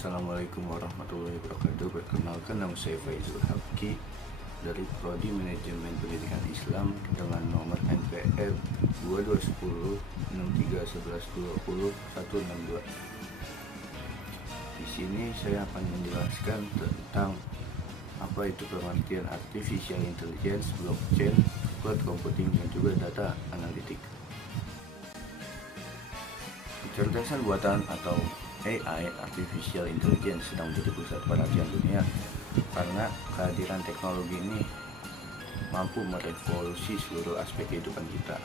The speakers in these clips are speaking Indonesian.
Assalamualaikum warahmatullahi wabarakatuh. Perkenalkan, nama saya Faizul Haki dari Prodi Manajemen Pendidikan Islam dengan nomor NPM 2210 631120 162. Di sini saya akan menjelaskan tentang apa itu pengertian artificial intelligence, blockchain, cloud computing, dan juga data analitik. Kecerdasan buatan atau AI, Artificial Intelligence, sedang menjadi pusat perhatian dunia karena kehadiran teknologi ini mampu merevolusi seluruh aspek kehidupan kita.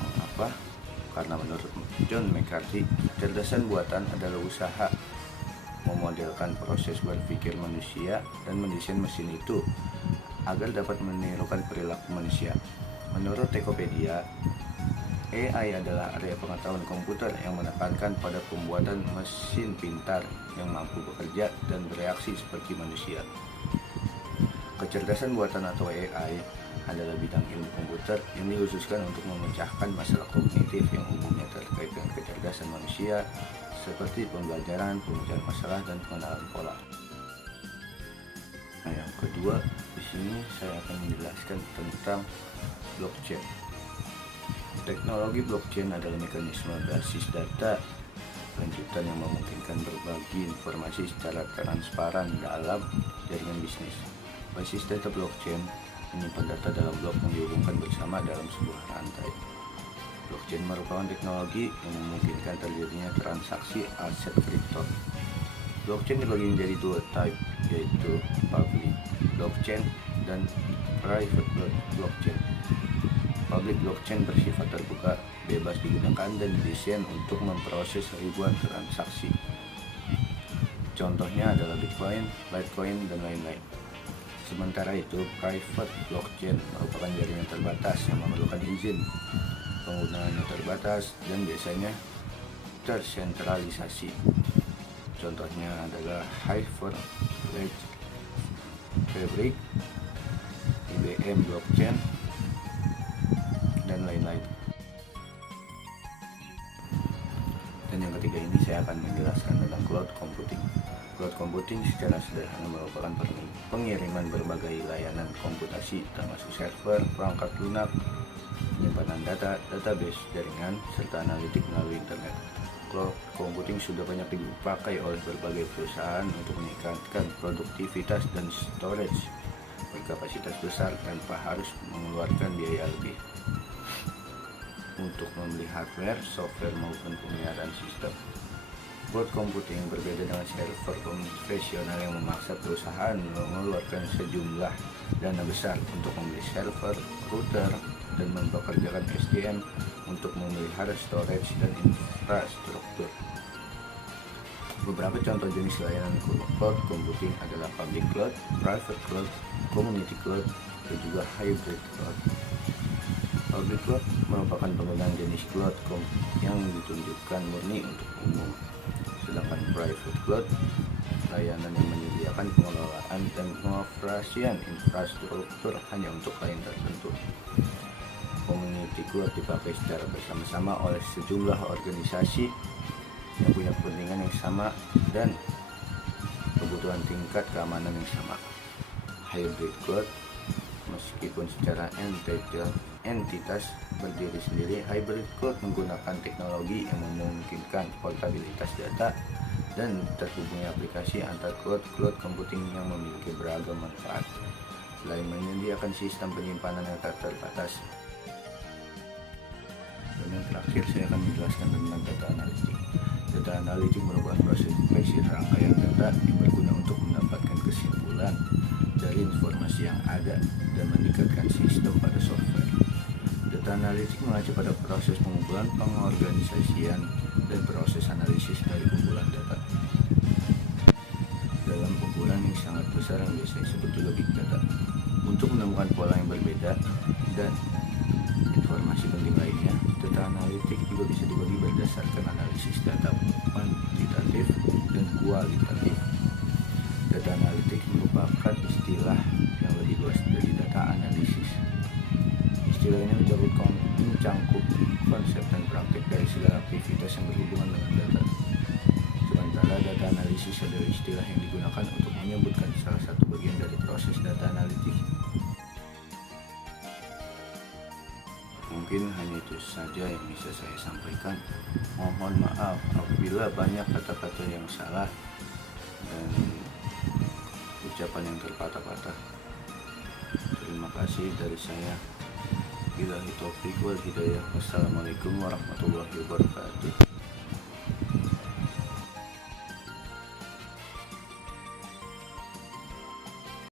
Mengapa? Karena menurut John McCarthy, kecerdasan buatan adalah usaha memodelkan proses berpikir manusia dan mendesain mesin itu agar dapat menirukan perilaku manusia. Menurut Tokopedia, AI adalah area pengetahuan komputer yang menekankan pada pembuatan mesin pintar yang mampu bekerja dan bereaksi seperti manusia. Kecerdasan buatan atau AI adalah bidang ilmu komputer yang dikhususkan untuk memecahkan masalah kognitif yang umumnya terkait dengan kecerdasan manusia, seperti pembelajaran, pemecahan masalah, dan pengenalan pola. Nah, yang kedua, di sini saya akan menjelaskan tentang blockchain. Teknologi blockchain adalah mekanisme basis data lanjutan yang memungkinkan berbagi informasi secara transparan dalam jaringan bisnis. Basis data blockchain menyimpan data dalam blok yang dihubungkan bersama dalam sebuah rantai. Blockchain merupakan teknologi yang memungkinkan terjadinya transaksi aset kripto. Blockchain dibagi menjadi dua type, yaitu public blockchain dan private blockchain. Public blockchain bersifat terbuka, bebas digunakan, dan didesain untuk memproses ribuan transaksi. Contohnya adalah Bitcoin, Litecoin, dan lain-lain. Sementara itu, private blockchain merupakan jaringan terbatas yang memerlukan izin, penggunaannya terbatas, dan biasanya tersentralisasi. Contohnya adalah Hyperledger Fabric, IBM Blockchain, dan lain-lain. Dan yang ketiga ini saya akan menjelaskan tentang cloud computing. Cloud computing secara sederhana merupakan pengiriman berbagai layanan komputasi termasuk server, perangkat lunak, penyimpanan data, database, jaringan, serta analitik melalui internet. Cloud computing sudah banyak dipakai oleh berbagai perusahaan untuk meningkatkan produktivitas dan storage berkapasitas besar tanpa harus mengeluarkan biaya lebih untuk membeli hardware, software, maupun pemeliharaan sistem. Cloud computing berbeda dengan server konvensional yang memaksa perusahaan mengeluarkan sejumlah dana besar untuk membeli server, router, dan mempekerjakan SDM untuk memelihara storage dan infrastruktur. Beberapa contoh jenis layanan cloud computing adalah public cloud, private cloud, community cloud, dan juga hybrid cloud. Public cloud merupakan penggunaan jenis cloud yang ditunjukkan murni untuk umum, sedangkan private cloud layanan yang menyediakan pengelolaan dan pengoperasian infrastruktur hanya untuk klien tertentu. Community cloud dipakai secara bersama-sama oleh sejumlah organisasi yang punya kepentingan yang sama dan kebutuhan tingkat keamanan yang sama. Hybrid cloud, meskipun secara entitas berdiri sendiri, hybrid cloud menggunakan teknologi yang memungkinkan portabilitas data dan terhubungnya aplikasi antar cloud computing yang memiliki beragam manfaat. Selain menyediakan sistem penyimpanan yang tak terbatas. Dan yang terakhir saya akan menjelaskan tentang data analitik. Data analitik merupakan proses rangkaian data yang berguna untuk mendapatkan kesimpulan dari informasi yang ada dan meningkatkan sistem pada software. Data analitik mengacu pada proses pengumpulan, pengorganisasian, dan proses analisis dari kumpulan data. Dalam kumpulan yang sangat besar yang biasa disebut juga big data, untuk menemukan pola yang berbeda dan informasi penting lainnya, data analitik juga bisa dibagi berdasarkan analisis data kuantitatif dan kualitatif. Data analitik merupakan istilah yang lebih luas dari data analisis. Istilah ini mencangkup konsep dan praktik dari segala aktivitas yang berhubungan dengan data. Sementara data analisis analisis adalah istilah yang digunakan untuk menyebutkan salah satu bagian dari proses data analitik. Mungkin hanya itu saja yang bisa saya sampaikan. Mohon maaf apabila banyak kata-kata yang salah dan ucapan yang terpatah-patah. Terima kasih dari saya. Billahi taufiq wal hidayah. Wassalamualaikum warahmatullahi wabarakatuh.